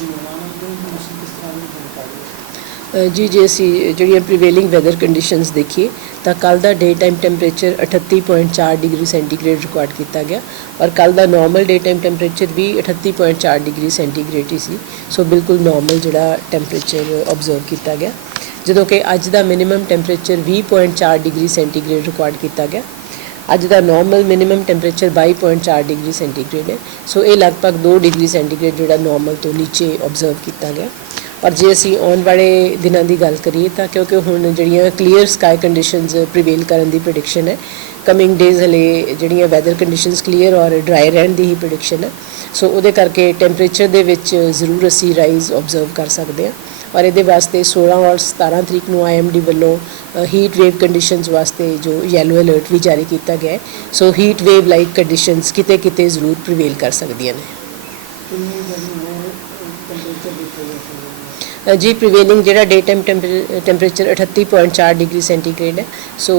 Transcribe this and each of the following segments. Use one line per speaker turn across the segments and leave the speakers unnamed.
ਜੀ ਮਾਨਵ ਦੇ ਮੌਸਮ ਕਿਸ ਤਰ੍ਹਾਂ ਦੀ ਜਾਣਕਾਰੀ
ਜੀ, ਜੇ ਅਸੀਂ ਜਿਹੜੀਆਂ ਪ੍ਰੀਵੇਲਿੰਗ ਵੈਦਰ ਕੰਡੀਸ਼ਨਸ ਦੇਖੀਏ, ਤਾਂ ਕੱਲ ਦਾ day time temperature 38.4 degree centigrade record ਕੀਤਾ ਗਿਆ ਔਰ ਕੱਲ ਦਾ ਨਾਰਮਲ ਡੇ ਟਾਈਮ ਟੈਂਪਰੇਚਰ ਵੀ 38.4 ਡਿਗਰੀ ਸੈਂਟੀਗ੍ਰੇਡ ਹੀ ਸੀ। ਸੋ ਬਿਲਕੁਲ ਨਾਰਮਲ ਜਿਹੜਾ ਟੈਂਪਰੇਚਰ ਆਬਜ਼ਰਵ ਕੀਤਾ ਗਿਆ। ਜਦੋਂ ਕਿ ਅੱਜ ਦਾ minimum temperature 20.4 degree centigrade record ਕੀਤਾ ਗਿਆ। ਅੱਜ ਦਾ normal minimum temperature 22.4 degree centigrade ਹੈ। ਸੋ ਇਹ ਲਗਭਗ 2 ਡਿਗਰੀ ਸੈਂਟੀਗ੍ਰੇਡ ਜਿਹੜਾ ਨਾਰਮਲ ਤੋਂ ਨੀਚੇ ਆਬਜ਼ਰਵ ਕੀਤਾ ਗਿਆ। ਔਰ ਜੇ ਅਸੀਂ ਆਉਣ ਵਾਲੇ ਦਿਨਾਂ ਦੀ ਗੱਲ ਕਰੀਏ ਤਾਂ ਕਿਉਂਕਿ ਹੁਣ ਜਿਹੜੀਆਂ ਕਲੀਅਰ ਸਕਾਈ ਕੰਡੀਸ਼ਨਸ ਪ੍ਰੀਵੇਲ ਕਰਨ ਦੀ ਪ੍ਰੈਡਿਕਸ਼ਨ ਹੈ ਕਮਿੰਗ ਡੇਜ਼ ਹਲੇ ਜਿਹੜੀਆਂ ਵੈਦਰ ਕੰਡੀਸ਼ਨਸ ਕਲੀਅਰ ਔਰ ਡਰਾਈ ਰਹਿਣ ਦੀ ਹੀ ਪ੍ਰੈਡਿਕਸ਼ਨ ਹੈ। ਸੋ ਉਹਦੇ ਕਰਕੇ ਟੈਂਪਰੇਚਰ ਦੇ ਵਿੱਚ ਜ਼ਰੂਰ ਅਸੀਂ ਰਾਈਜ਼ ਆਬਜ਼ਰਵ ਕਰ ਸਕਦੇ ਹਾਂ। ਔਰ ਇਹਦੇ ਵਾਸਤੇ 16 ਔਰ 17 ਤਰੀਕ ਨੂੰ ਆਈਐਮਡੀ ਵੱਲੋਂ ਹੀਟ ਵੇਵ ਕੰਡੀਸ਼ਨਸ ਵਾਸਤੇ ਜੋ ਯੈਲੋ ਅਲਰਟ ਵੀ ਜਾਰੀ ਕੀਤਾ ਗਿਆ ਹੈ। So heat wave like conditions ਕਿਤੇ ਕਿਤੇ ਜ਼ਰੂਰ ਪ੍ਰੀਵੇਲ ਕਰ ਸਕਦੀਆਂ ਨੇ।
ਜੀ
ਪ੍ਰੀਵੇਲਿੰਗ ਜਿਹੜਾ day time temperature 38.4 degree centigrade ਹੈ। ਸੋ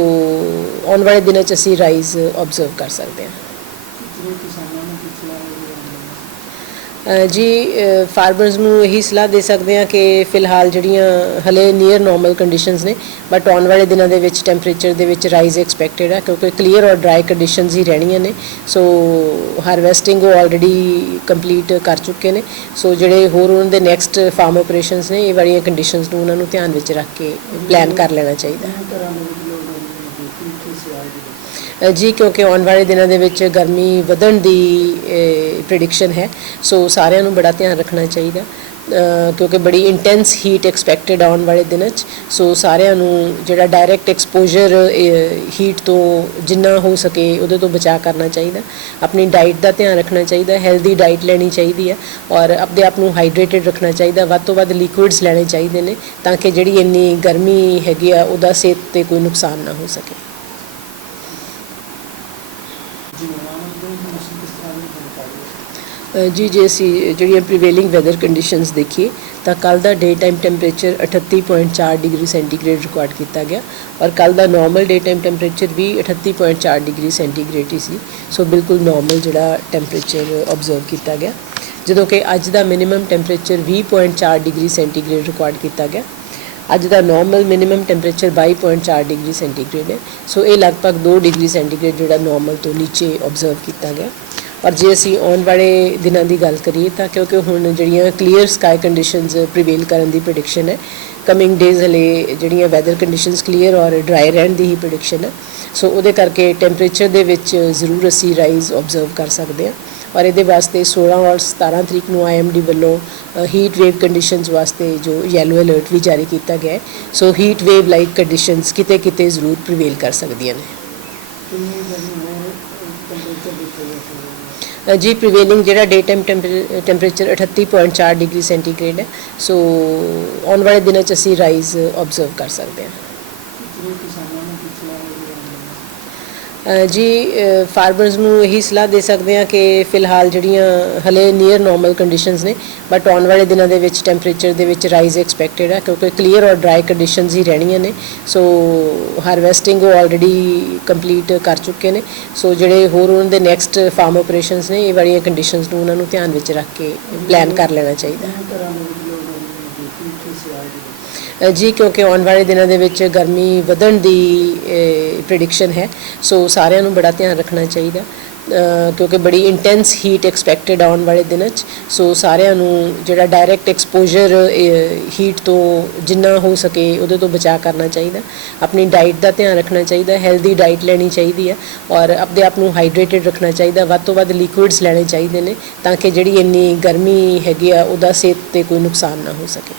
ਆਉਣ ਵਾਲੇ ਦਿਨਾਂ 'ਚ ਅਸੀਂ ਰਾਈਜ਼ ਆਬਜ਼ਰਵ ਕਰ ਸਕਦੇ ਹਾਂ
ਜਿਹੜੇ ਕਿਸਾਨਾਂ ਨੂੰ ਪਿਛਲਾ
ਅ, ਜੀ ਫਾਰਮਰਸ ਨੂੰ ਇਹੀ ਸਲਾਹ ਦੇ ਸਕਦੇ ਹਾਂ ਕਿ ਫਿਲਹਾਲ ਜਿਹੜੀਆਂ ਹਲੇ ਨੀਅਰ ਨਾਰਮਲ ਕੰਡੀਸ਼ਨਸ ਨੇ ਬਟ ਆਉਣ ਵਾਲੇ ਦਿਨਾਂ ਦੇ ਵਿੱਚ ਟੈਂਪਰੇਚਰ ਦੇ ਵਿੱਚ ਰਾਈਜ਼ ਐਕਸਪੈਕਟਡ ਹੈ ਕਿਉਂਕਿ ਕਲੀਅਰ ਔਰ ਡਰਾਈ ਕੰਡੀਸ਼ਨਸ ਹੀ ਰਹਿਣੀਆਂ ਨੇ। ਸੋ ਹਾਰਵੈਸਟਿੰਗ ਉਹ ਆਲਰੇਡੀ ਕੰਪਲੀਟ ਕਰ ਚੁੱਕੇ ਨੇ। ਸੋ ਜਿਹੜੇ ਹੋਰ ਉਹਨਾਂ ਦੇ ਨੈਕਸਟ ਫਾਰਮ ਆਪਰੇਸ਼ਨਸ ਨੇ, ਇਹ ਵਾਲੀਆਂ ਕੰਡੀਸ਼ਨਸ ਨੂੰ ਉਹਨਾਂ ਨੂੰ ਧਿਆਨ ਵਿੱਚ ਰੱਖ ਕੇ ਪਲਾਨ ਕਰ ਲੈਣਾ ਚਾਹੀਦਾ। ਹੈ
ਕਿੰਨੇ ਤਰ੍ਹਾਂ ਦੇ ਵਿੱਚ ਲੋਕ ਦੇਖੀ ਕਿ ਸਿਆਲ ਦੀ
ਅ, ਜੀ, ਕਿਉਂਕਿ ਆਉਣ ਵਾਲੇ ਦਿਨਾਂ ਦੇ ਵਿੱਚ ਗਰਮੀ ਵਧਣ ਦੀ ਪ੍ਰੈਡਿਕਸ਼ਨ ਹੈ ਸੋ ਸਾਰਿਆਂ ਨੂੰ ਬੜਾ ਧਿਆਨ ਰੱਖਣਾ ਚਾਹੀਦਾ। ਕਿਉਂਕਿ ਬੜੀ ਇੰਟੈਂਸ ਹੀਟ ਐਕਸਪੈਕਟਡ ਆਉਣ ਵਾਲੇ ਦਿਨਾਂ 'ਚ ਸੋ ਸਾਰਿਆਂ ਨੂੰ ਜਿਹੜਾ ਡਾਇਰੈਕਟ ਐਕਸਪੋਜ਼ਰ ਹੀਟ ਤੋਂ ਜਿੰਨਾ ਹੋ ਸਕੇ ਉਹਦੇ ਤੋਂ ਬਚਾਅ ਕਰਨਾ ਚਾਹੀਦਾ। ਆਪਣੀ ਡਾਈਟ ਦਾ ਧਿਆਨ ਰੱਖਣਾ ਚਾਹੀਦਾ ਹੈਲਦੀ ਡਾਈਟ ਲੈਣੀ ਚਾਹੀਦੀ ਹੈ, ਔਰ ਆਪਣੇ ਆਪ ਨੂੰ ਹਾਈਡਰੇਟਡ ਰੱਖਣਾ ਚਾਹੀਦਾ, ਵੱਧ ਤੋਂ ਵੱਧ ਲਿਕੁਇਡਸ ਲੈਣੇ ਚਾਹੀਦੇ ਨੇ, ਤਾਂ ਕਿ ਜਿਹੜੀ ਇੰਨੀ ਗਰਮੀ ਹੈਗੀ ਆ, ਉਹਦਾ ਸਿਹਤ ਤੇ ਕੋਈ ਨੁਕਸਾਨ ਨਾ ਹੋ ਸਕੇ।
ਜੀ,
ਜੇ ਅਸੀਂ ਜਿਹੜੀਆਂ ਪ੍ਰੀਵੇਲਿੰਗ ਵੈਦਰ ਕੰਡੀਸ਼ਨਸ ਦੇਖੀਏ, ਤਾਂ ਕੱਲ ਦਾ day time temperature 38.4 degree centigrade record ਕੀਤਾ ਗਿਆ ਔਰ ਕੱਲ ਦਾ ਨਾਰਮਲ ਡੇ ਟਾਈਮ ਟੈਂਪਰੇਚਰ ਵੀ 38.4 ਡਿਗਰੀ ਸੈਂਟੀਗ੍ਰੇਡ ਹੀ ਸੀ। ਸੋ ਬਿਲਕੁਲ ਨਾਰਮਲ ਜਿਹੜਾ ਟੈਂਪਰੇਚਰ ਆਬਜ਼ਰਵ ਕੀਤਾ ਗਿਆ। ਜਦੋਂ ਕਿ ਅੱਜ ਦਾ minimum temperature 20.4 degree centigrade record ਕੀਤਾ ਗਿਆ। ਅੱਜ ਦਾ normal minimum temperature 22.4 degree centigrade ਹੈ। ਸੋ ਇਹ ਲਗਭਗ 2 ਡਿਗਰੀ ਸੈਂਟੀਗ੍ਰੇਡ ਜਿਹੜਾ ਨਾਰਮਲ ਤੋਂ ਨੀਚੇ ਆਬਜ਼ਰਵ ਕੀਤਾ ਗਿਆ। ਪਰ ਜੇ ਅਸੀਂ ਆਉਣ ਵਾਲੇ ਦਿਨਾਂ ਦੀ ਗੱਲ ਕਰੀਏ ਤਾਂ ਕਿਉਂਕਿ ਹੁਣ ਜਿਹੜੀਆਂ ਕਲੀਅਰ ਸਕਾਈ ਕੰਡੀਸ਼ਨਸ ਪ੍ਰੀਵੇਲ ਕਰਨ ਦੀ ਪ੍ਰੈਡਿਕਸ਼ਨ ਹੈ ਕਮਿੰਗ ਡੇਜ਼ ਹਲੇ ਜਿਹੜੀਆਂ ਵੈਦਰ ਕੰਡੀਸ਼ਨਸ ਕਲੀਅਰ ਔਰ ਡਰਾਈ ਰਹਿਣ ਦੀ ਹੀ ਪ੍ਰੈਡਿਕਸ਼ਨ ਹੈ। ਸੋ ਉਹਦੇ ਕਰਕੇ ਟੈਂਪਰੇਚਰ ਦੇ ਵਿੱਚ ਜ਼ਰੂਰ ਅਸੀਂ ਰਾਈਜ਼ ਆਬਜ਼ਰਵ ਕਰ ਸਕਦੇ ਹਾਂ। ਔਰ ਇਹਦੇ ਵਾਸਤੇ 16 ਔਰ 17 ਤਰੀਕ ਨੂੰ ਆਈਐਮਡੀ ਵੱਲੋਂ ਹੀਟ ਵੇਵ ਕੰਡੀਸ਼ਨਸ ਵਾਸਤੇ ਜੋ ਯੈਲੋ ਅਲਰਟ ਵੀ ਜਾਰੀ ਕੀਤਾ ਗਿਆ ਹੈ। So heat wave like conditions ਕਿਤੇ ਕਿਤੇ ਜ਼ਰੂਰ ਪ੍ਰੀਵੇਲ ਕਰ ਸਕਦੀਆਂ ਨੇ।
ਜੀ
ਪ੍ਰੀਵੇਲਿੰਗ ਜਿਹੜਾ day time temperature 38.4 degree centigrade ਹੈ। ਸੋ ਆਉਣ ਵਾਲੇ ਦਿਨਾਂ 'ਚ ਅਸੀਂ ਰਾਈਜ਼ ਆਬਜ਼ਰਵ ਕਰ ਸਕਦੇ ਹਾਂ
ਜਿਹੜੇ ਕਿਸਾਨਾਂ ਨੂੰ ਪਿਛਲਾ
ਅ, ਜੀ ਫਾਰਮਰਸ ਨੂੰ ਇਹੀ ਸਲਾਹ ਦੇ ਸਕਦੇ ਹਾਂ ਕਿ ਫਿਲਹਾਲ ਜਿਹੜੀਆਂ ਹਲੇ ਨੀਅਰ ਨਾਰਮਲ ਕੰਡੀਸ਼ਨਸ ਨੇ ਬਟ ਆਉਣ ਵਾਲੇ ਦਿਨਾਂ ਦੇ ਵਿੱਚ ਟੈਂਪਰੇਚਰ ਦੇ ਵਿੱਚ ਰਾਈਜ਼ ਐਕਸਪੈਕਟਡ ਹੈ ਕਿਉਂਕਿ ਕਲੀਅਰ ਔਰ ਡਰਾਈ ਕੰਡੀਸ਼ਨਸ ਹੀ ਰਹਿਣੀਆਂ ਨੇ। ਸੋ ਹਾਰਵੈਸਟਿੰਗ ਉਹ ਆਲਰੇਡੀ ਕੰਪਲੀਟ ਕਰ ਚੁੱਕੇ ਨੇ। ਸੋ ਜਿਹੜੇ ਹੋਰ ਉਹਨਾਂ ਦੇ ਨੈਕਸਟ ਫਾਰਮ ਆਪਰੇਸ਼ਨਸ ਨੇ, ਇਹ ਵਾਲੀਆਂ ਕੰਡੀਸ਼ਨਸ ਨੂੰ ਉਹਨਾਂ ਨੂੰ ਧਿਆਨ ਵਿੱਚ ਰੱਖ ਕੇ ਪਲਾਨ ਕਰ ਲੈਣਾ ਚਾਹੀਦਾ। ਹੈ
ਕਿੰਨੇ ਤਰ੍ਹਾਂ ਦੇ ਵਿੱਚ ਲੋਕ ਦੇਖੀ ਕਿ ਸਿਆਲ ਦੀ
ਅ, ਜੀ, ਕਿਉਂਕਿ ਆਉਣ ਵਾਲੇ ਦਿਨਾਂ ਦੇ ਵਿੱਚ ਗਰਮੀ ਵਧਣ ਦੀ ਪ੍ਰੈਡਿਕਸ਼ਨ ਹੈ, ਸੋ ਸਾਰਿਆਂ ਨੂੰ ਬੜਾ ਧਿਆਨ ਰੱਖਣਾ ਚਾਹੀਦਾ। ਕਿਉਂਕਿ ਬੜੀ ਇੰਟੈਂਸ ਹੀਟ ਐਕਸਪੈਕਟਡ ਆਉਣ ਵਾਲੇ ਦਿਨਾਂ 'ਚ, ਸੋ ਸਾਰਿਆਂ ਨੂੰ ਜਿਹੜਾ ਡਾਇਰੈਕਟ ਐਕਸਪੋਜ਼ਰ ਹੀਟ ਤੋਂ ਜਿੰਨਾ ਹੋ ਸਕੇ ਉਹਦੇ ਤੋਂ ਬਚਾਅ ਕਰਨਾ ਚਾਹੀਦਾ। ਆਪਣੀ ਡਾਈਟ ਦਾ ਧਿਆਨ ਰੱਖਣਾ ਚਾਹੀਦਾ ਹੈਲਦੀ ਡਾਈਟ ਲੈਣੀ ਚਾਹੀਦੀ ਹੈ ਔਰ ਆਪਣੇ ਆਪ ਨੂੰ ਹਾਈਡਰੇਟਡ ਰੱਖਣਾ ਚਾਹੀਦਾ, ਵੱਧ ਤੋਂ ਵੱਧ ਲਿਕੁਇਡਸ ਲੈਣੇ ਚਾਹੀਦੇ ਨੇ, ਤਾਂ ਕਿ ਜਿਹੜੀ ਇੰਨੀ ਗਰਮੀ ਹੈਗੀ ਆ, ਉਹਦਾ ਸਿਹਤ ਤੇ ਕੋਈ ਨੁਕਸਾਨ ਨਾ ਹੋ ਸਕੇ।